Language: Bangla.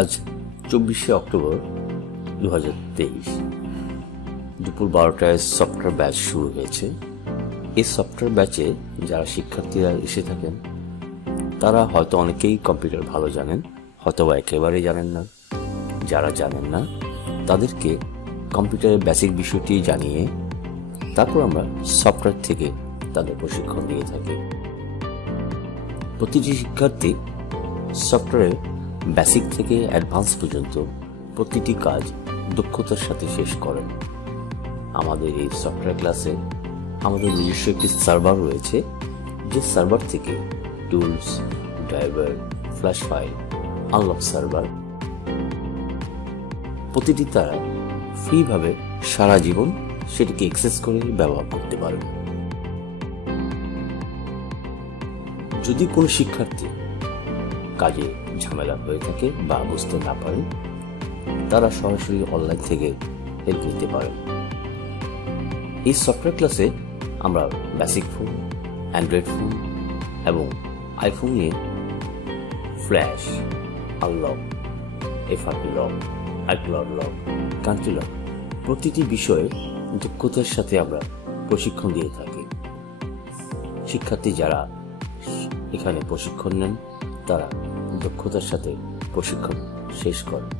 আজ 24শে অক্টোবর 2023 দুপুর 12টায় সফটওয়্যার ব্যাচ শুরু হয়েছে। এই সফটওয়্যার ব্যাচে যারা শিক্ষার্থীরা এসে থাকেন তারা হয়তো অনেকেই কম্পিউটার ভালো জানেন, হয়তো একেবারে জানেন না। যারা জানেন না তাদেরকে কম্পিউটারের বেসিক বিষয়টি জানিয়ে তারপর আমরা সফটওয়্যার থেকে তাদের প্রশিক্ষণ দিয়ে থাকি। প্রতিটি শিক্ষার্থী সফটওয়্যারের বেসিক থেকে অ্যাডভান্স পর্যন্ত প্রতিটি কাজ দক্ষতার সাথে শেষ করেন। আমাদের এই সফটওয়্যার ক্লাসে আমাদের নিজস্ব একটি সার্ভার রয়েছে, যে সার্ভার থেকে tools, driver, flash file, unlock server প্রতিটি তারা ফ্রিভাবে সারা জীবন সেটিকে অ্যাক্সেস করে ব্যবহার করতে পারেন। যদি কোনো শিক্ষার্থী কাজে ঝামেলা হয়ে থাকে বা বুঝতে না পারেন, তারা সরাসরি অনলাইন থেকে হেল্প নিতে পারেন। এই সফটওয়্যার ক্লাসে আমরা বেসিক ফোন, অ্যান্ড্রয়েড ফোন এবং আইফোন নিয়ে flash, unlock, FRP lock, iCloud lock, country lock প্রতিটি বিষয়ে দক্ষতার সাথে আমরা প্রশিক্ষণ দিয়ে থাকি। শিক্ষার্থী যারা এখানে প্রশিক্ষণ নেন তারা দক্ষতার সাথে প্রশিক্ষণ শেষ করেন।